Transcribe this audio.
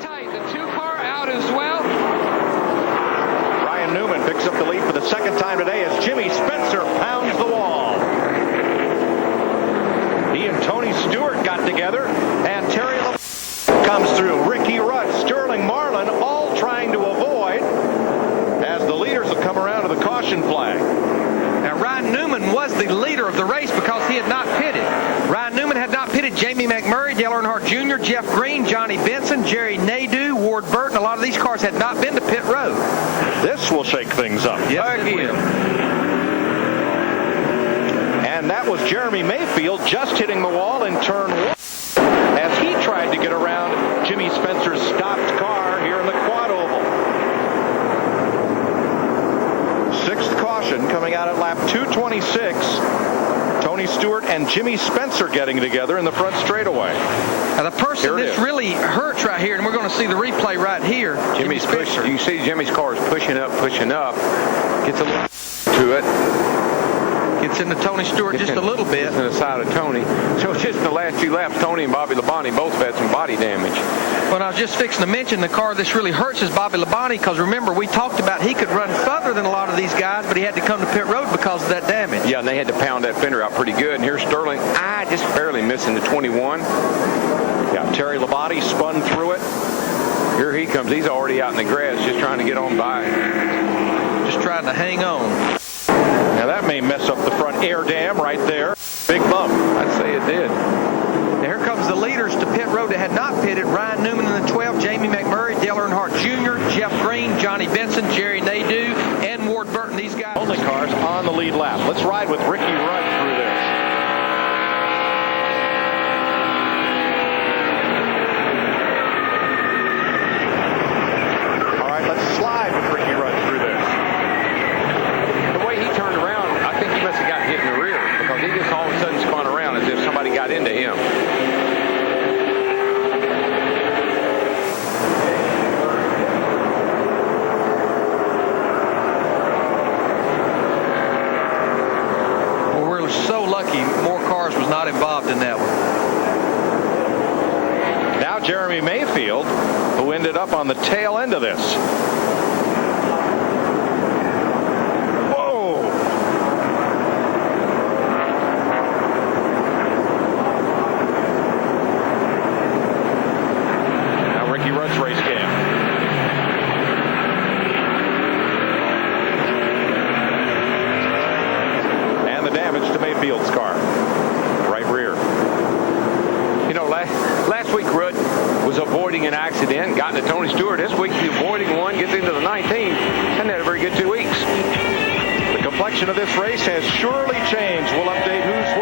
Tight. The 2-car out as well. Ryan Newman picks up the lead for the second time today as Jimmy Spencer pounds the wall. He and Tony Stewart got together, and Terry comes through. Ricky Rudd, Sterling Marlin, all trying to avoid as the leaders have come around to the caution flag. Now, Ryan Newman was the leader of the race because he had not pitted. Ryan Newman had not pitted. Jamie McMurray, Dale Earnhardt Jr., Jeff Green, Johnny Benson, Jerry Nadeau, Ward Burton. A lot of these cars had not been to pit road. This will shake things up. Yes, it will. And that was Jeremy Mayfield just hitting the wall in turn 1 as he tried to get around Jimmy Spencer's stopped car here in the quad oval. Sixth caution coming out at lap 226. Tony Stewart and Jimmy Spencer getting together in the front straightaway. Now, the person this really hurts right here, and we're going to see the replay right here. Jimmy's push. You see Jimmy's car is pushing up. Gets a little to it. Gets into Tony Stewart just a little bit. Gets in the side of Tony. So it's just in the last few laps, Tony and Bobby Labonte both have had some body damage. Well, I was just fixing to mention the car this really hurts is Bobby Labonte, because remember, we talked about he could run further than a lot of these guys, but he had to come to pit road because of that damage. Yeah, and they had to pound that fender out pretty good. And here's Sterling, just barely missing the 21. Yeah, Terry Labonte spun through it. Here he comes. He's already out in the grass just trying to get on by. Just trying to hang on. Now that may mess up the front air dam right there. Big bump. I'd say it did. Now here comes the leaders to pit road that had not pitted. Ryan Newman in the 12, Jamie McMurray, Dale Earnhardt Jr., Jeff Green, Johnny Benson, Jerry Nadeau, and Ward Burton. These guys. Only cars on the lead lap. Let's ride with Ricky Rudd through this. All right, let's slide with Ricky Rudd through this. The way he turned around, I think he must have got hit in the rear because he just all of a sudden spun around as if somebody got into him. Well, we're so lucky more cars was not involved in that one. Now Jeremy Mayfield, who ended up on the tail end of this. Race game. And the damage to Mayfield's car. Right rear. You know, last week Rudd was avoiding an accident, got into Tony Stewart. This week he's avoiding one, gets into the 19th, and had a very good 2 weeks. The complexion of this race has surely changed. We'll update who's